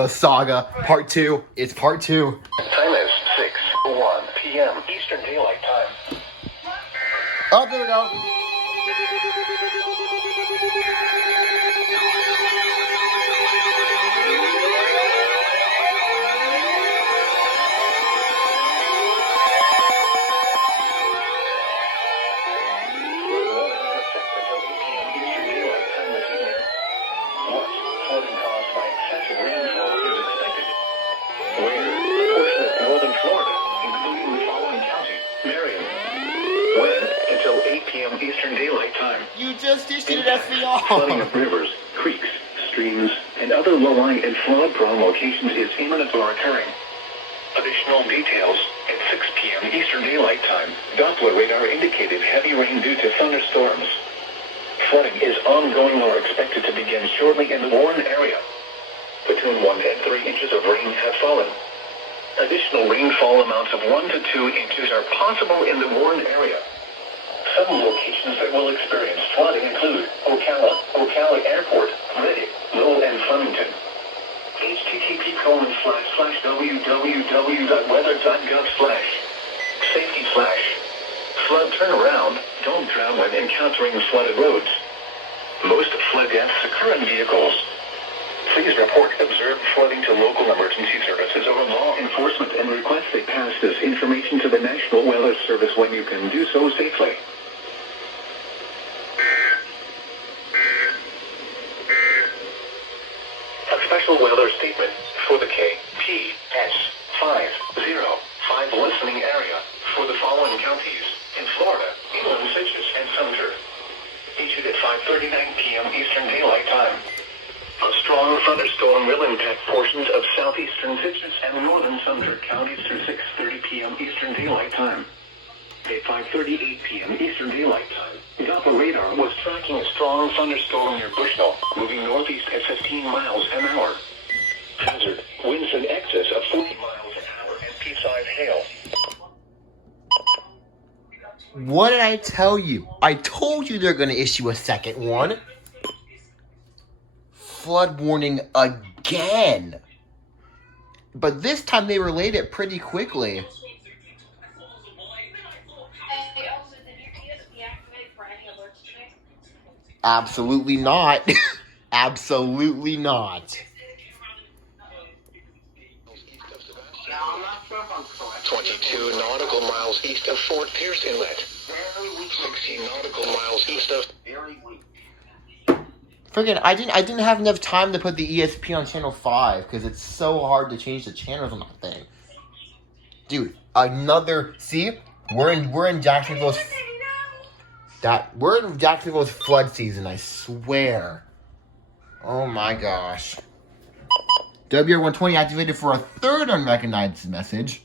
The saga, part 2. It's part 2. Time is 6:01 p.m. Eastern Daylight Time. Oh, there we go. Eastern Daylight Time. You just issued an SVR. Flooding of rivers, creeks, streams, and other low-lying and flood-prone locations is imminent or occurring. Additional details at 6 p.m. Eastern Daylight Time. Doppler radar indicated heavy rain due to thunderstorms. Flooding is ongoing or expected to begin shortly in the Warren area. Between 1 and 3 inches of rain have fallen. Additional rainfall amounts of 1 to 2 inches are possible in the Warren area. Some locations that will experience flooding include Ocala Airport, Riddick, Lowell, and Flemington. http://www.weather.gov/safety/flood turnaround. Don't drown when encountering flooded roads. Most flood deaths occur in vehicles. Please report observed flooding to local emergency services or law enforcement and request they pass this information to the National Weather Service when you can do so safely. A special weather statement for the KPS505 listening area for the following counties in Florida, Inland Citrus, and Sumter. Issued at 5:39 p.m. Eastern Daylight Time. A strong thunderstorm will impact portions of southeastern Citrus and northern Sumter counties through 6:30 p.m. Eastern Daylight Time. At 5:38 p.m. Eastern Daylight Time, Doppler radar was tracking a strong thunderstorm near Bushnell, moving northeast at 15 miles an hour. Hazard, winds in excess of 40 miles an hour and pea-sized hail. What did I tell you? I told you they're going to issue a second one. Flood warning again. But this time they relayed it pretty quickly. Absolutely not. Absolutely not. 22 nautical miles east of Fort Pierce Inlet. 16 nautical miles east of... Friggin', I didn't have enough time to put the ESP on channel 5 because it's so hard to change the channels on that thing. Dude, another... See? We're in Jacksonville's... We're in Jacksonville's flood season, I swear. Oh my gosh. WR120 activated for a third unrecognized message.